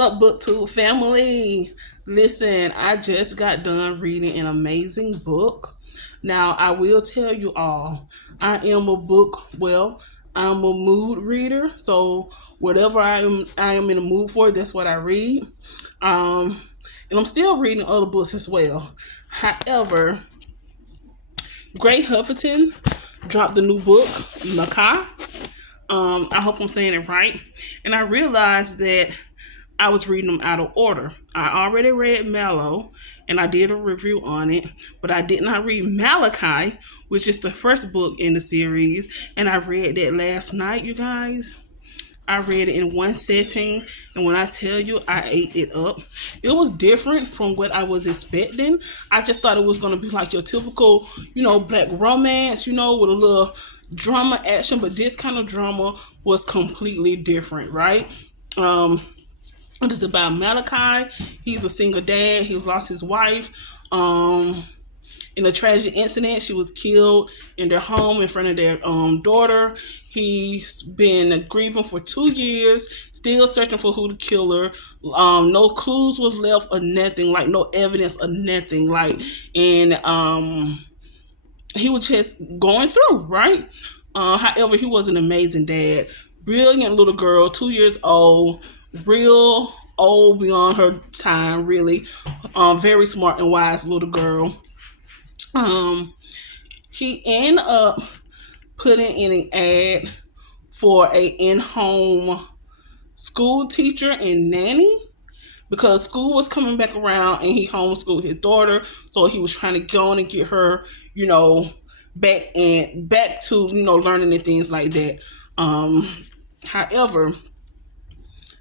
up, BookTube family? Listen, I just got done reading an amazing book. Now, I will tell you all, I'm a mood reader. So whatever I am in the mood for, that's what I read. Um, and I'm still reading other books as well. However, Grey Huffington dropped a new book, Malachi. I hope I'm saying it right. And I realized that I was reading them out of order. I already read Mallow and I did a review on it, but I did not read Malachi, which is the first book in the series. And I read that last night, you guys. I read it in one setting, and when I tell you I ate it up, it was different from what I was expecting. I just thought it was going to be like your typical, black romance, with a little drama action, but this kind of drama was completely different, right? Um, it is about Malachi. He's a single dad. He's lost his wife. In a tragic incident, she was killed in their home in front of their daughter. He's been grieving for 2 years, still searching for who to kill her. No clues was left or nothing, like no evidence or nothing, like, and he was just going through, right? However, he was an amazing dad, brilliant little girl, 2 years old, real old beyond her time, really, very smart and wise little girl. Um, he ended up putting in an ad for a in-home school teacher and nanny because school was coming back around and he homeschooled his daughter, so he was trying to go on and get her, back to learning and things like that. However,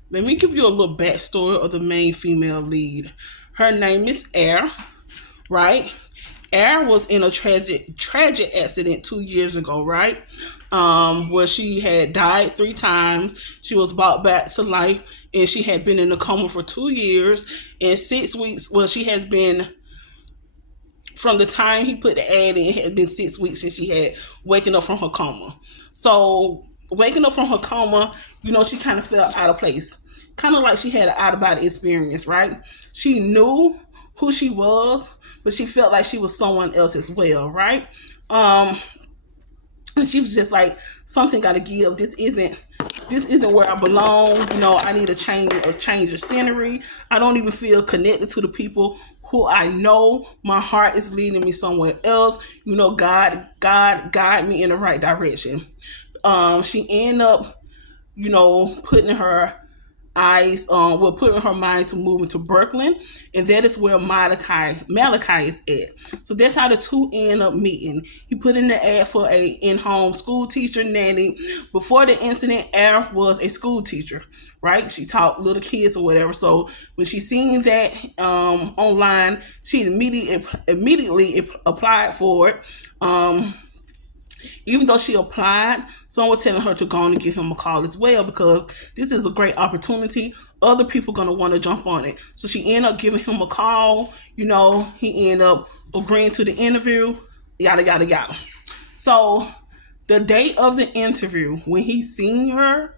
let me give you a little backstory of the main female lead. Her name is Air, right? Air was in a tragic accident 2 years ago, right? Where she had died 3 times. She was brought back to life, and she had been in a coma for 2 years and 6 weeks. Well, she has been from the time he put the ad in. It had been 6 weeks since she had waken up from her coma. So waking up from her coma, she kind of felt out of place, kind of like she had an out of body experience, right? She knew who she was, but she felt like she was someone else as well, right? And she was just like, something got to give. This isn't where I belong. I need a change of scenery. I don't even feel connected to the people who I know. My heart is leading me somewhere else. God guide me in the right direction. She ended up, putting her putting her mind to moving to Brooklyn, and that is where Malachi is at. So that's how the two end up meeting. He put in the ad for a in-home school teacher nanny. Before the incident, Air was a school teacher, right? She taught little kids or whatever. So when she seen that online, she immediately applied for it. Even though she applied, someone was telling her to go on and give him a call as well because this is a great opportunity. Other people are going to want to jump on it. So she ended up giving him a call. He ended up agreeing to the interview, yada, yada, yada. So the day of the interview, when he seen her,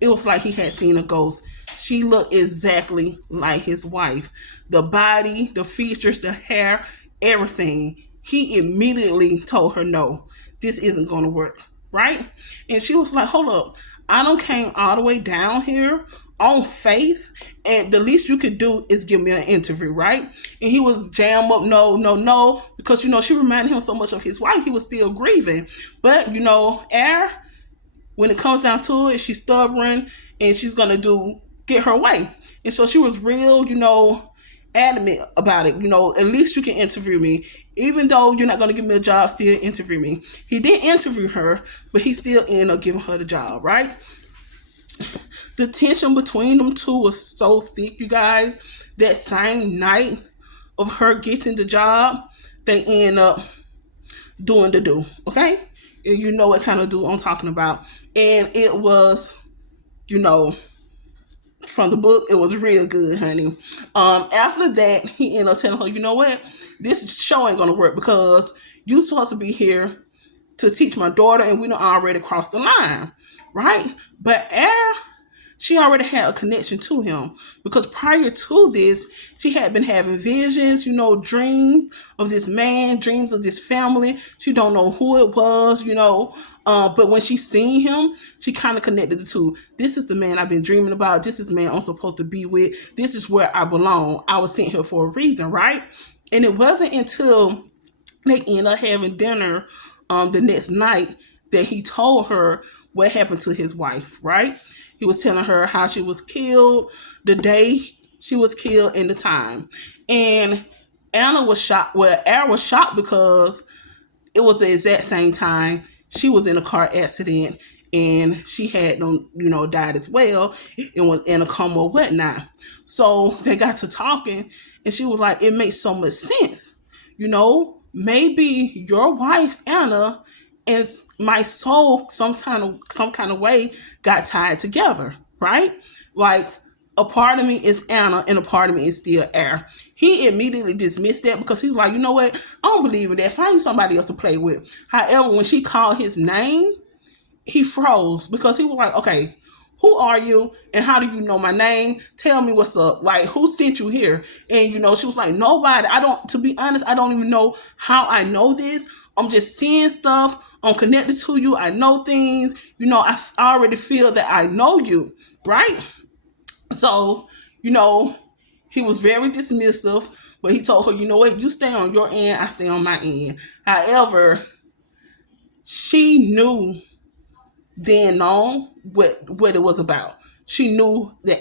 it was like he had seen a ghost. She looked exactly like his wife. The body, the features, the hair, everything. He immediately told her, no, this isn't going to work, right? And she was like, hold up, I done came all the way down here on faith, and the least you could do is give me an interview, right? And he was jammed up, no, because, she reminded him so much of his wife. He was still grieving. But, Air, when it comes down to it, she's stubborn, and she's going to get her way. And so she was real, adamant about it. At least you can interview me. Even though you're not going to give me a job, still interview me. He did interview her, but he still ended up giving her the job, right? The tension between them two was so thick, you guys. That same night of her getting the job, they end up doing the do, okay? And you know what kind of do I'm talking about. And it was, from the book, it was real good, honey. After that, he ended up telling her, you know what? This show ain't gonna work because you supposed to be here to teach my daughter, and we don't already crossed the line, right? But Air she already had a connection to him, because prior to this, she had been having visions, dreams of this man, dreams of this family. She don't know who it was, but when she seen him, she kind of connected the two. This is the man I've been dreaming about. This is the man I'm supposed to be with. This is where I belong. I was sent here for a reason, right? And it wasn't until they ended up having dinner the next night that he told her what happened to his wife, right? He was telling her how she was killed, the day she was killed, and the time. And Anna was shocked. Well, Air was shocked because it was the exact same time she was in a car accident, and she had died as well and was in a coma or whatnot. So they got to talking, and she was like, it makes so much sense. Maybe your wife, Anna, and my soul some kind of way got tied together, right? Like, a part of me is Anna and a part of me is still Air. He immediately dismissed that because he's like, you know what? I don't believe in that. Find somebody else to play with. However, when she called his name, he froze because he was like, okay, who are you and how do you know my name? Tell me what's up. Like, who sent you here? And, she was like, nobody. To be honest, I don't even know how I know this. I'm just seeing stuff. I'm connected to you. I know things. I already feel that I know you, right? So, he was very dismissive, but he told her, you know what? You stay on your end. I stay on my end. However, she knew then on what it was about. She knew that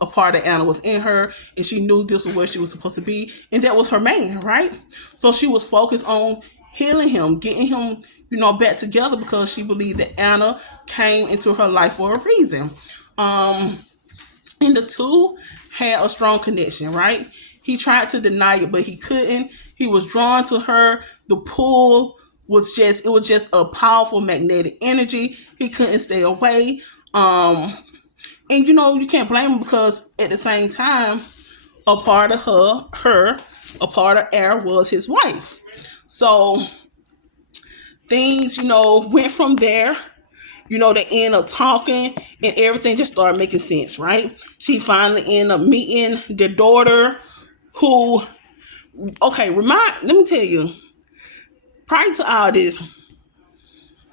a part of Anna was in her, and she knew this was where she was supposed to be, and that was her man, right? So she was focused on healing him, getting him, back together, because she believed that Anna came into her life for a reason. And the two had a strong connection, right? He tried to deny it, but he couldn't. He was drawn to her. The pull was just a powerful magnetic energy. He couldn't stay away. And you can't blame him, because at the same time, a part of a part of Air was his wife. So things, went from there. They end up talking, and everything just started making sense, right? She finally ended up meeting their daughter, who, let me tell you, prior to all this,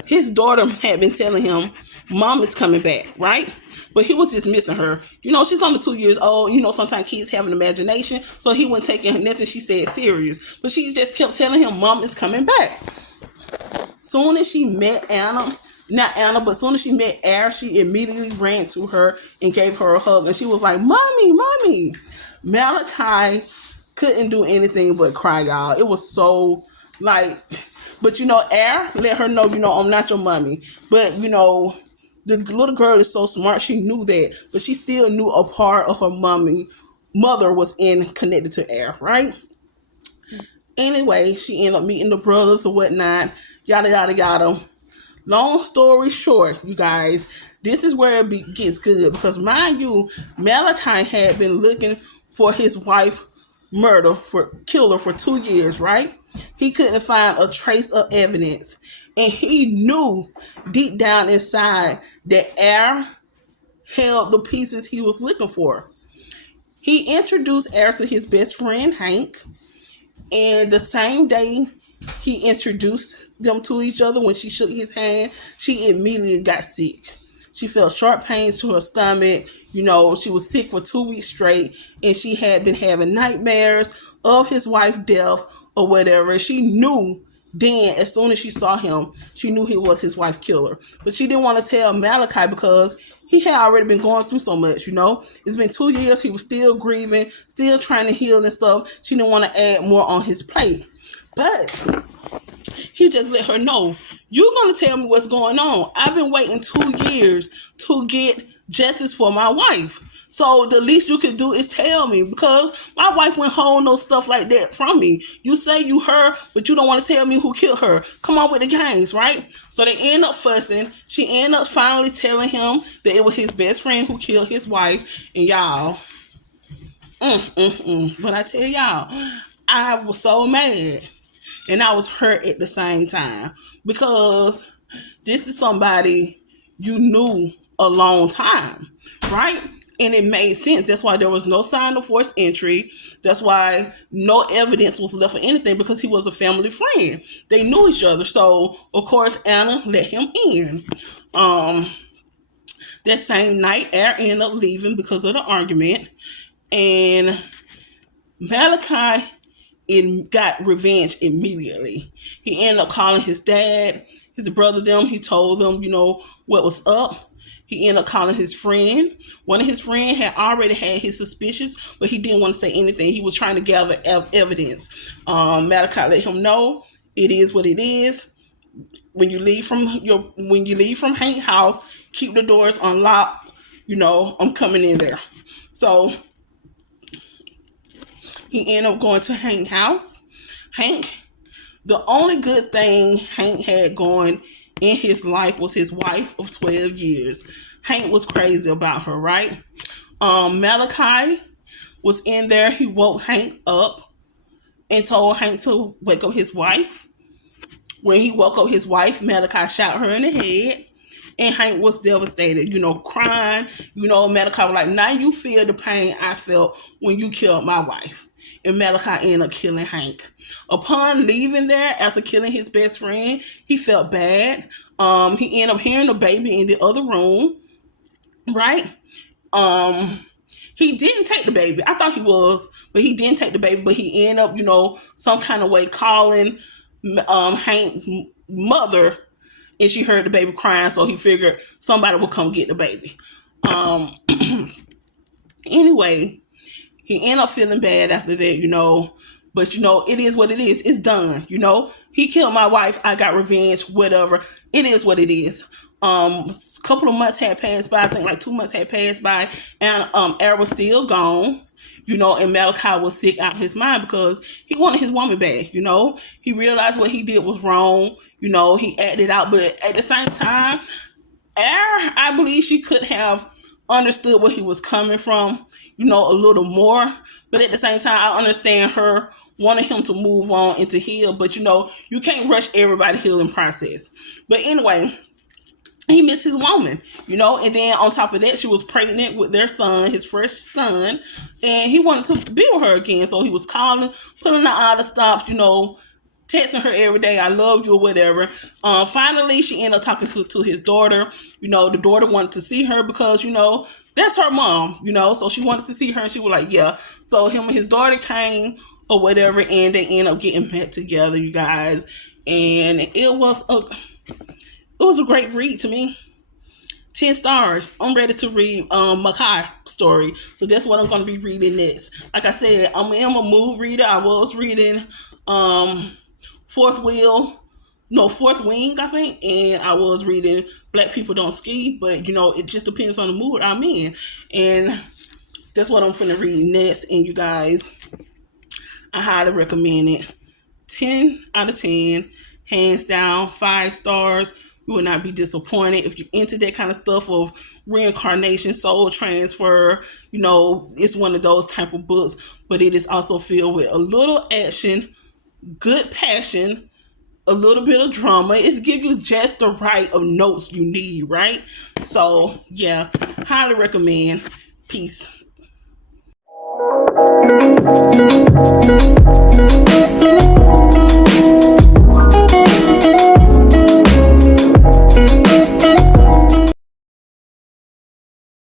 his daughter had been telling him, Mom is coming back, right? But he was just missing her. She's only 2 years old. Sometimes kids have an imagination, so he wasn't taking nothing she said serious. But she just kept telling him, Mom is coming back. Soon as she met soon as she met Air, she immediately ran to her and gave her a hug. And she was like, Mommy. Malachi couldn't do anything but cry, y'all. It was so, but Air let her know, I'm not your mommy. But, the little girl is so smart, she knew that. But she still knew a part of her mother was connected to Air, right? Anyway, she ended up meeting the brothers or whatnot, yada, yada, yada. Long story short, you guys, this is where it gets good, because mind you, Malachi had been looking for his wife killer for 2 years, right? He couldn't find a trace of evidence, and he knew deep down inside that Air held the pieces he was looking for. He introduced Air to his best friend Hank, and the same day he introduced them to each other, when she shook his hand, she immediately got sick. She felt sharp pains to her stomach. She was sick for 2 weeks straight, and she had been having nightmares of his wife's death or whatever. She knew then, as soon as she saw him, she knew he was his wife killer. But she didn't want to tell Malachi because he had already been going through so much, It's been 2 years. He was still grieving, still trying to heal and stuff. She didn't want to add more on his plate. But he just let her know, you're going to tell me what's going on. I've been waiting 2 years to get justice for my wife. So the least you could do is tell me, because my wife went hold no stuff like that from me. You say you her, but you don't want to tell me who killed her. Come on with the games, right? So they end up fussing. She ended up finally telling him that it was his best friend who killed his wife. And y'all, but I tell y'all, I was so mad. And I was hurt at the same time, because this is somebody you knew a long time, right? And it made sense. That's why there was no sign of forced entry. That's why no evidence was left for anything, because he was a family friend. They knew each other. So, of course, Anna let him in. That same night, Air ended up leaving because of the argument. And Malachi got revenge immediately. He ended up calling his dad, his brother, them. He told them, what was up. He ended up calling his friend. One of his friends had already had his suspicions, but he didn't want to say anything. He was trying to gather evidence. Malachi let him know it is what it is. When you leave from Hank's house, keep the doors unlocked. I'm coming in there. So he ended up going to Hank's house. The only good thing Hank had going in his life was his wife of 12 years. Hank was crazy about her, right? Malachi was in there. He woke Hank up and told Hank to wake up his wife. When he woke up his wife, Malachi shot her in the head. And Hank was devastated, crying. Malachi was like, now you feel the pain I felt when you killed my wife. And Malachi ended up killing Hank. Upon leaving there, after killing his best friend, he felt bad. He ended up hearing the baby in the other room, right? He didn't take the baby. I thought he was, but he didn't take the baby. But he ended up, some kind of way calling Hank's mother, and she heard the baby crying, so he figured somebody would come get the baby. Anyway, he ended up feeling bad after that, but it is what it is. It's done. He killed my wife. I got revenge. Whatever. It is what it is. A couple of months had passed by. I think like 2 months had passed by, and Air was still gone. And Malachi was sick out of his mind because he wanted his woman back. He realized what he did was wrong. He acted out, but at the same time, Air, I believe she could have understood where he was coming from, a little more. But at the same time, I understand her wanting him to move on and to heal. But, you can't rush everybody's healing process. But anyway, he missed his woman, and then on top of that, she was pregnant with their son, his first son, and he wanted to be with her again. So he was calling, putting her out of stops, texting her every day, I love you or whatever. Finally, she ended up talking to his daughter. The daughter wanted to see her because, that's her mom, so she wanted to see her, and she was like, yeah. So him and his daughter came or whatever, and they ended up getting back together, you guys. And it was a great read to me. 10 stars. I'm ready to read Malachi story. So that's what I'm going to be reading next. Like I said, I'm a mood reader. I was reading Fourth Wing, I think. And I was reading Black People Don't Ski. But, it just depends on the mood I'm in. And that's what I'm finna read next. And you guys, I highly recommend it. 10 out of 10. Hands down. 5 stars. You will not be disappointed if you're into that kind of stuff of reincarnation, soul transfer. It's one of those type of books, but it is also filled with a little action, good passion, a little bit of drama. It's give you just the right of notes you need, right? So, yeah, highly recommend. Peace.